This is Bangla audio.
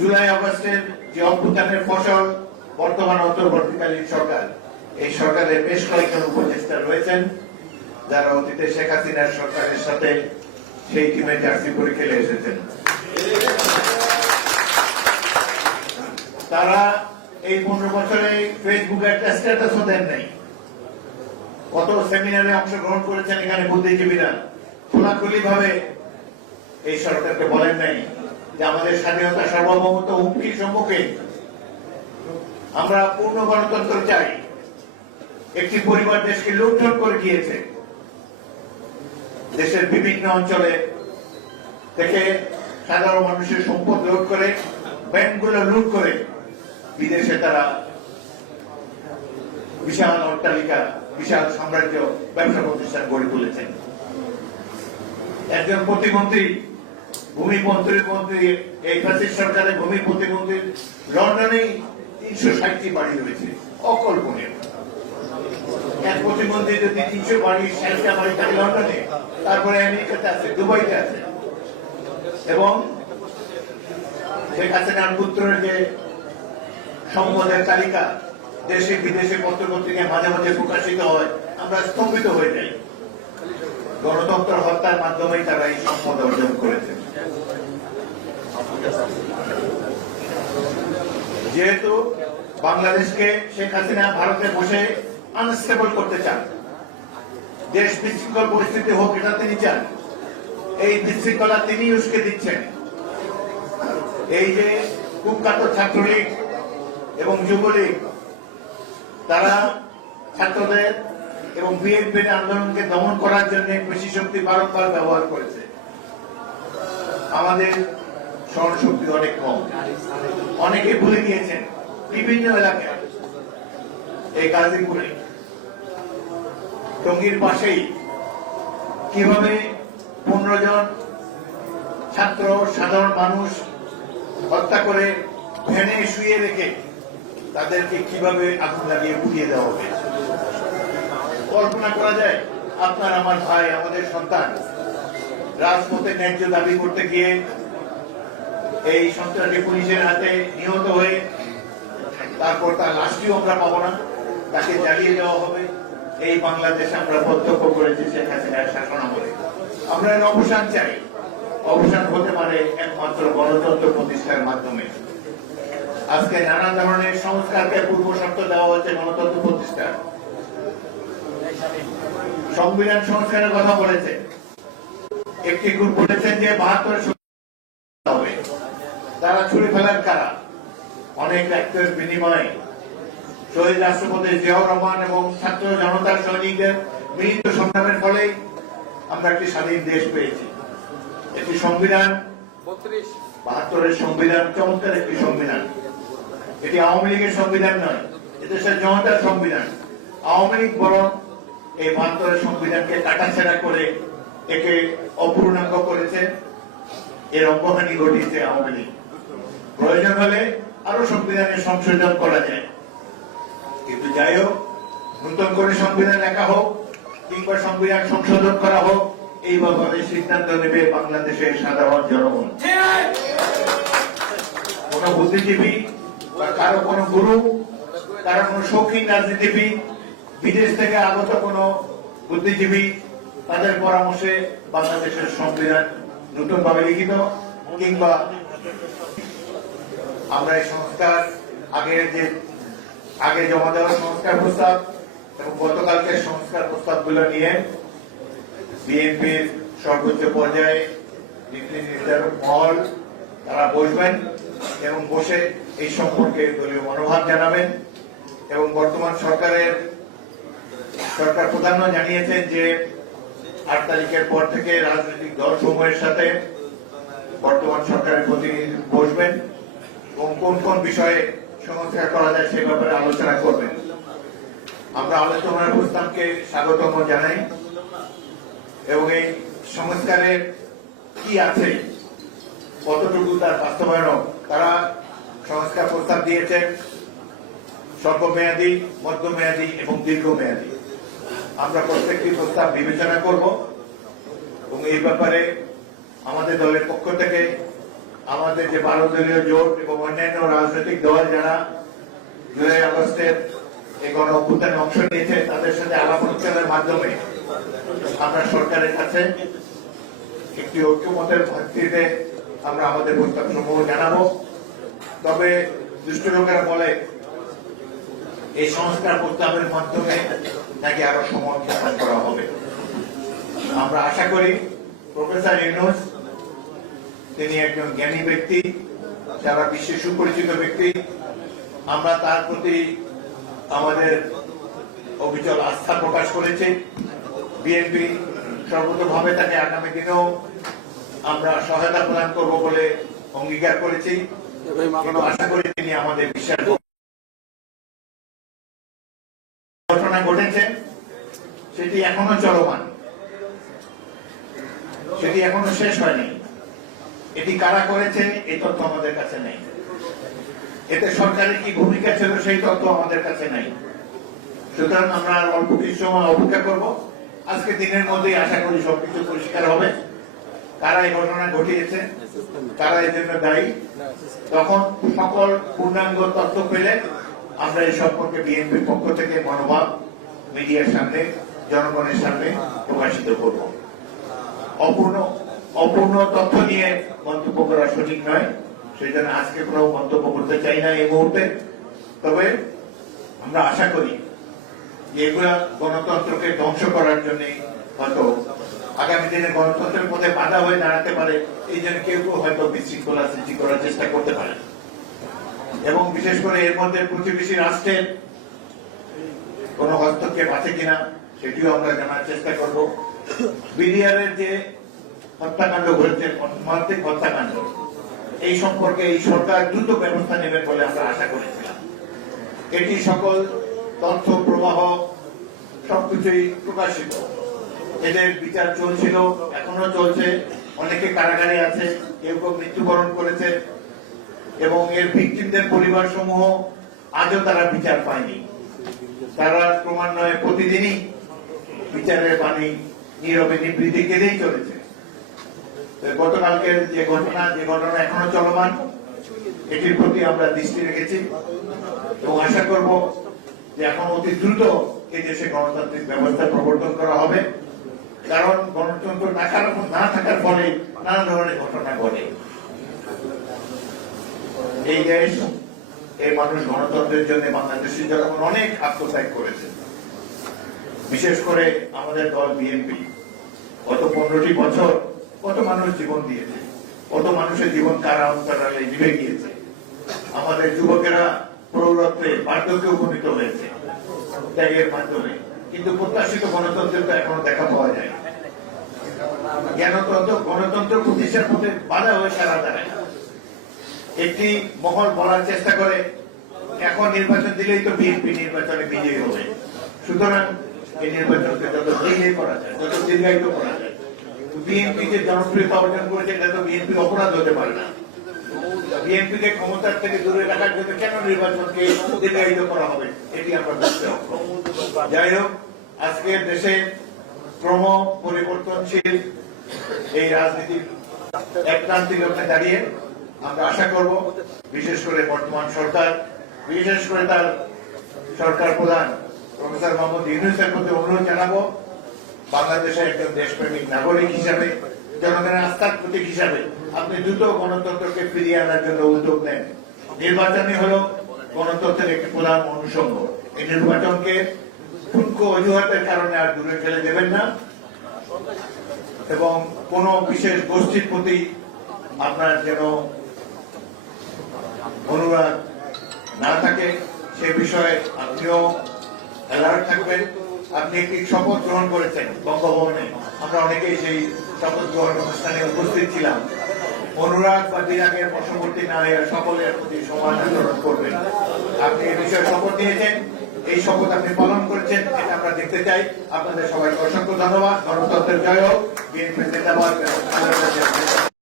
জুলাই আগস্টের যে অভ্যুত্থানের ফসল বর্তমান অন্তর্বর্তীকালীন সরকার, এই সরকারের বেশ কয়েকজন উপদেষ্টা রয়েছেন, যারা অতীতে শেখ হাসিনার সরকারের সাথে সেই টিমে জার্সি পরে খেলে এসেছেন। তারা এই পনেরো বছরে ফেসবুকে একটা স্ট্যাটাসও দেন নাই। কত সেমিনারে অংশগ্রহণ করেছেন এখানে বুদ্ধিজীবীরা। খোলাখুলি ভাবে এই সরকারকে বলেন নাই। যে আমাদের স্বাধীনতা সার্বভৌমত্ব হুমকির সম্মুখে আমরা পূর্ণ গণতন্ত্র চাই। একটি পরিবার দেশকে লুণ্ঠন করে গিয়েছে দেশের বিভিন্ন অঞ্চলে থেকে সাধারণ মানুষের সম্পদ লুট করে, ব্যাংকগুলো লুট করে বিদেশে তারা বিশাল অট্টালিকা, বিশাল সাম্রাজ্য ব্যবসা প্রতিষ্ঠান গড়ে তুলেছেন একজন প্রতিমন্ত্রী ভূমি মন্ত্রী মন্ত্রী এই ফ্যাসিস্ট সরকারের ভূমি প্রতিমন্ত্রী লন্ডনে তিনশো ষাটটি বাড়ি রয়েছে, অকল্পনীয়। এক প্রতিমন্ত্রী যদি তিনশো বাড়ি ষাটটা বাড়ি থাকে লন্ডনে, তারপরে আমেরিকাতে আছে, দুবাইতে আছে। এবং পুত্রের যে সম্পদের তালিকা, দেশে বিদেশে পত্র পত্রিকায় মাঝে মাঝে প্রকাশিত হয়, আমরা স্তম্ভিত হয়ে যাই। গণতন্ত্র হত্যার মাধ্যমেই তারা এই সম্পদ অর্জন করেছে। যেহেতু বাংলাদেশকে শেখ হাসিনা ভারতে বসে আনস্টেবল করতে চান, দেশ বিশৃঙ্খল পরিস্থিতি হোক এটা তিনি চান, এই বিশৃঙ্খলা তিনি উস্কে দিচ্ছেন। এই যে কুখ্যাত ছাত্রলীগ এবং যুবলীগ, তারা ছাত্রদের এবং বিএনপির আন্দোলনকে দমন করার জন্য কৃষি শক্তি বারংবার ব্যবহার করেছে। আমাদের স্মরণশক্তি অনেক কম। অনেকে ভুলে গিয়েছেন, বিভিন্ন এলাকায় এই গাজীপুরে টঙ্গীর পাশেই কীভাবে পনেরো জন ছাত্র, সাধারণ মানুষ হত্যা করে ভ্যানে শুয়ে রেখে তাদেরকে কীভাবে আগুন লাগিয়ে উঠিয়ে দেওয়া হবে? কল্পনা করা যায়, আপনার, আমার ভাই, আমাদের সন্তান রাজপথে ন্যায্য দাবি করতে গিয়ে এই সন্ত্রাসী পুলিশের হাতে নিহত হয়ে তারপর তার লাশটিও আমরা পাবো না তাকে জ্বালিয়ে দেওয়া হবে। এই বাংলাদেশ আমরা প্রত্যক্ষ করেছি আমরা এর অবসান চাই। অবসান হতে পারে একমাত্র গণতন্ত্র প্রতিষ্ঠার মাধ্যমে। আজকে নানা ধরনের সংস্কারকে পূর্ব শর্ত দেওয়া হচ্ছে গণতন্ত্র প্রতিষ্ঠা সংবিধান সংস্কারের কথা বলেছে। একটি গ্রুপ বলেছেন যে বাহাত্তর হবে। তারা ছুড়ে ফেলার কারা? অনেক রক্তের বিনিময়ে। শহীদ রাষ্ট্রপতি জিয়াউর রহমান এবং ছাত্র জনতার সৈনিকদের মিলিত সংগ্রামের ফলে আমরা একটি স্বাধীন দেশ পেয়েছি। একটি সংবিধান বাহাত্তরের সংবিধান চমৎকার একটি সংবিধান। এটি আওয়ামী লীগের সংবিধান নয় এদেশের জনতার সংবিধান। আওয়ামী লীগ বরং এই বাহাত্তরের সংবিধানকে কাটাছেড়া করে একে অপূর্ণাঙ্গ করেছে। এর অঙ্গহানি ঘটিয়েছে আওয়ামী লীগ। প্রয়োজন হলে আরও সংবিধানে সংশোধন করা যায়। কিন্তু যাই হোক, নতুন করে সংবিধান লেখা হোক কিংবা সংবিধান সংশোধন করা হোক, এই ব্যাপারে সিদ্ধান্ত নেবে বাংলাদেশের সাধারণ জনগণ। কোন বুদ্ধিজীবী বা কারও কোন গুরু, কারও কোন শৌখিন রাজনীতিবিদ, বিদেশ থেকে আগত কোন বুদ্ধিজীবী তাদের পরামর্শে বাংলাদেশের সংবিধান নতুন ভাবে লিখিত কিংবা আমরা এই সংস্কার আগের যে, আগে জমা দেওয়া সংস্কার প্রস্তাব এবং গতকালকের সংস্কার প্রস্তাবগুলো নিয়ে বিএনপির সর্বোচ্চ পর্যায়ে নীতি নির্ধারক মহল, তারা বসবেন এবং বসে এই সম্পর্কে দলীয় মনোভাব জানাবেন এবং বর্তমান সরকারের, সরকার প্রধানও জানিয়েছেন যে আট তারিখের পর থেকে রাজনৈতিক দল সমূহের সাথে বর্তমান সরকারের প্রতিনিধি বসবেন এবং কোন কোন বিষয়ে সংস্কার করা যায় সে ব্যাপারে আলোচনা করবেন। আমরা আলোচনার প্রস্তাবকে স্বাগতম জানাই এবং এই সংস্কারের কি আছে, কতটুকু তার বাস্তবায়ন তারা সংস্কার প্রস্তাব দিয়েছেন স্বল্প স্বল্পমেয়াদী, মধ্যমেয়াদী এবং দীর্ঘমেয়াদী। আমরা প্রত্যেকটি প্রস্তাব বিবেচনা করব এবং এই ব্যাপারে আমাদের দলের পক্ষ থেকে আমাদের যে বারো দলীয় জোট এবং অন্যান্য রাজনৈতিক দল যারা জুলাই আগস্টের এই গণ অভ্যুত্থানে অংশ নিয়েছে, তাদের সাথে আলাপ আলোচনার মাধ্যমে আমরা সরকারের কাছে একটি ঐক্যমতের ভিত্তিতে আমরা আমাদের প্রস্তাব সমূহ জানাব। তবে দুষ্ট লোকেরা বলে, এই সংস্কার প্রস্তাবের মাধ্যমে নাকি আরও সমাধান করা হবে? আমরা আশা করি প্রফেসর ইউনুস তিনি একজন জ্ঞানী ব্যক্তি সারা বিশ্বে সুপরিচিত ব্যক্তি। আমরা তার প্রতি আমাদের অবিচল আস্থা প্রকাশ করেছি। বিএনপি সর্বতভাবে তাকে আগামী দিনেও আমরা সহায়তা প্রদান করব বলে অঙ্গীকার করেছি। আশা করি তিনি আমাদের বিশ্বাস ঘটনা ঘটেছে সেটি এখনও চলমান। সেটি এখনও শেষ হয়নি। এটি কারা করেছে, এই তথ্য আমাদের কাছে নেই। এতে সরকারের কি ভূমিকা ছিল, সেই তথ্য আমাদের কাছে নেই। সুতরাং আমরা অল্প কিছু সময় অপেক্ষা করব। আজকে দিনের মধ্যেই আশা করি সবকিছু পরিষ্কার হবে। কারা এই ঘটনা ঘটিয়েছে, কারা এর জন্য দায়ী, তখন সকল পূর্ণাঙ্গ তথ্য পেলে আমরা এই সম্পর্কে বিএনপির পক্ষ থেকে মনোভাব মিডিয়ার সামনে জনগণের সামনে প্রকাশিত করব। অপূর্ণ অপূর্ণ তথ্য নিয়ে মন্তব্য করা সঠিক নয়। সেই জন্য আজকে কোনো মন্তব্য করতে চাই না এই মুহূর্তে। তবে আমরা আশা করি এগুলা গণতন্ত্রকে ধ্বংস করার জন্য হয়তো আগামী দিনে গণতন্ত্রের মধ্যে বাধা হয়ে দাঁড়াতে পারে। এই জন্য কেউ কেউ হয়তো বিশৃঙ্খলা সৃষ্টি করার চেষ্টা করতে পারে। এবং বিশেষ করে এর মধ্যে প্রতিবেশী রাষ্ট্রের কোন হস্তক্ষেপ আছে কিনা সেটিও আমরা জানার চেষ্টা করব। বিডিআর এর যে হত্যাকাণ্ড ঘটেছে মর্মান্তিক হত্যাকাণ্ড, এই সম্পর্কে এই সরকার দ্রুত ব্যবস্থা নেবে বলে আমরা আশা করেছিলাম। এটি সকল তথ্য, প্রবাহ সবকিছুই প্রকাশিত। এদের বিচার চলছিল, এখনও চলছে। অনেকে কারাগারে আছে, কেউ কেউ মৃত্যুবরণ করেছে, এবং এর ভিকটিমদের পরিবার সমূহ আজও তারা বিচার পায়নি। তারা ক্রমান্বয়ে প্রতিদিনই বিচারের বাণী নীরবে নিবৃত্তি কেঁদেই চলেছে। গতকালকের যে ঘটনা যে ঘটনা এখনও চলমান, এটির প্রতি আমরা দৃষ্টি রেখেছি এবং আশা করব যে এখন অতি দ্রুত এই দেশে গণতান্ত্রিক ব্যবস্থা প্রবর্তন করা হবে। কারণ গণতন্ত্র না না থাকার ফলে নানা ধরনের ঘটনা ঘটে। এই দেশ, এই মানুষ গণতন্ত্রের জন্য বাংলাদেশের জনগণ অনেক আত্মত্যাগ করেছে। বিশেষ করে আমাদের দল বিএনপি গত পনেরোটি বছর কত মানুষ জীবন দিয়েছে? কত মানুষের জীবন কারা অন্তরালে নিভে গিয়েছে? আমাদের যুবকেরা প্রৌরত্বে বার্ধক্যে উপনীত হয়েছে, ত্যাগের মাধ্যমে। কিন্তু প্রত্যাশিত গণতন্ত্রের তো এখনও দেখা পাওয়া যায় জ্ঞানতন্ত্র, গণতন্ত্র প্রতিষ্ঠার মধ্যে বাধা হয়ে সারা দাঁড়ায়। একটি মহল বলার চেষ্টা করে, এখন নির্বাচন দিলেই তো বিএনপি নির্বাচনে বিজয়ী হবে। সুতরাং এই থেকে ক্রম পরিবর্তনশীল এই রাজনীতির দাঁড়িয়ে আমরা আশা করব, বিশেষ করে বর্তমান সরকার, বিশেষ করে তার সরকার প্রধান প্রফেসর মোহাম্মদ ইউনুসের প্রতি অনুরোধ জানাব, বাংলাদেশের একজন দেশপ্রেমিক নাগরিক হিসাবে, জনগণের আস্থার প্রতীক হিসাবে আপনি দ্রুত গণতন্ত্রকে ফিরিয়ে আনার জন্য উদ্যোগ নেন। নির্বাচনই হলো গণতন্ত্রের একটি প্রধান অনুষঙ্গ। এই নির্বাচনকে ঠুনকো অজুহাতের কারণে আর দূরে ফেলে দেবেন না। এবং কোন বিশেষ গোষ্ঠীর প্রতি আপনার যেন অনুরাগ না থাকে, সে বিষয়ে আপনিও অ্যালার্ট থাকবেন। আপনি একটি শপথ গ্রহণ করেছেন বঙ্গভবনে। আমরা অনেকেই সেই শপথ গ্রহণ অনুষ্ঠানে উপস্থিত ছিলাম। অনুরাগ বা বিরাগের বশবর্তী না হয়ে সকলের প্রতি সমান আচরণ করবেন। আপনি এই বিষয়ে শপথ নিয়েছেন। এই শপথ আপনি পালন করেছেন, এটা আমরা দেখতে চাই। আপনাদের সবাইকে অসংখ্য ধন্যবাদ। গণতন্ত্রের জয় হোক। বিএনপি নেতাবাদ